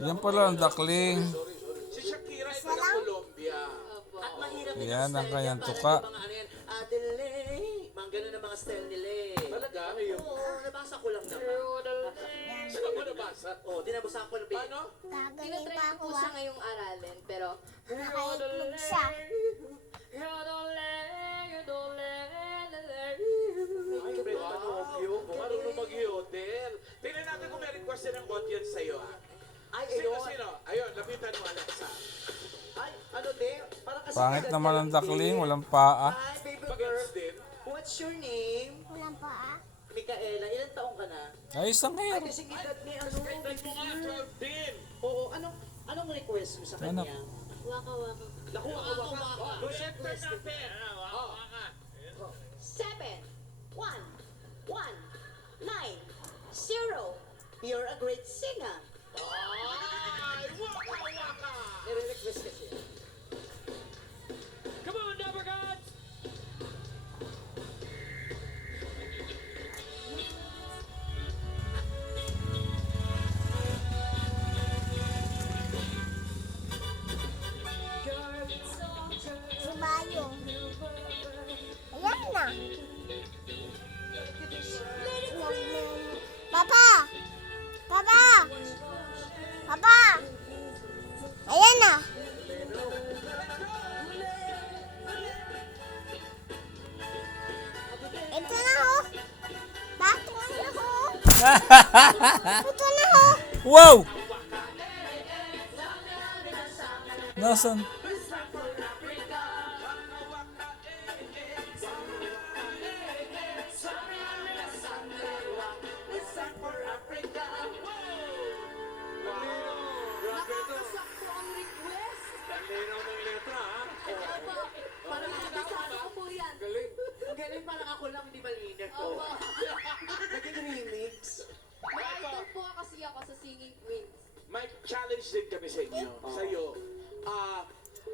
Yan pala ang dakling. Si Shakira ay taga Colombia. At mahirap din Yan ang style kanyang niya, tuka. parang yung mga ano yan, Adele, mga ganun ang mga style nila eh. Talaga? Ngayon. Oo, nabasa ko lang naman. Saan mo nabasa? Oo, dinabusan ko na ba? Ano? Gagaling pa Tinatry ako ko siya ah. ngayong aralin, pero... Nakaitlog siya. Ay, Fred Panopio. Marunong mag-hotel. Tingnan natin kung may request ng audience sa'yo, ha? Ay, Sino, ayun. sino? Ayun, lapitan mo, Alexa. Ay, ano din? Parang kasi Pangit edad naman niya ang lang dakling, din. walang paa. Hi, baby girl. Bagets din. What's your name? Walang pa ah. Micaela, ilang taong ka na? Ay, isang Ay, hair. kasi edad ni ano. Edad mo nga, 12 din. Oo, anong request mo sa Ano? kanya? Waka, waka. Naku, waka. Center natin. Oh. 7, 1, 1, 9, 0. You're a great singer. Ay, waka. Nire-request kasi. Come on, Number Gods! Si Bayo. Ayan na. Papa! Papa! Papa! Ayan na. Ito na ho. Bato na ho. Ito na ho. Wow! Nasaan? Nakakasakto ang request. Linaw ng letra, ha? Opo, parang nabisado ko po yan. Ang galing, parang ako lang di malinis. Opo. Naging remix. May idol po kasi ako sa Singing Queens. May challenge din kami sa inyo. Sa'yo.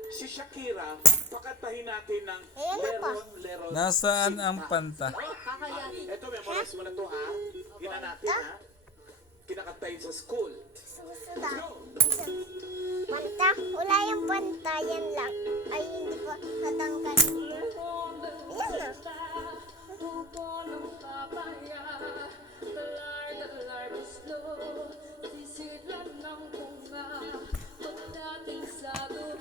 Si Shakira, pakantahin natin ng Ayan na pa. Leron, Leron. Nasaan ang panta? Kakayanin. Ito, memorize mo na to, ha? Gina natin, ha? Kinakantahin sa school. Susunod. Go! Panta. Wala yung panta. Yan lang. Ay, hindi ko natanggal. Ayan na. Sisidlan ng bunga, pagdating sa dulo.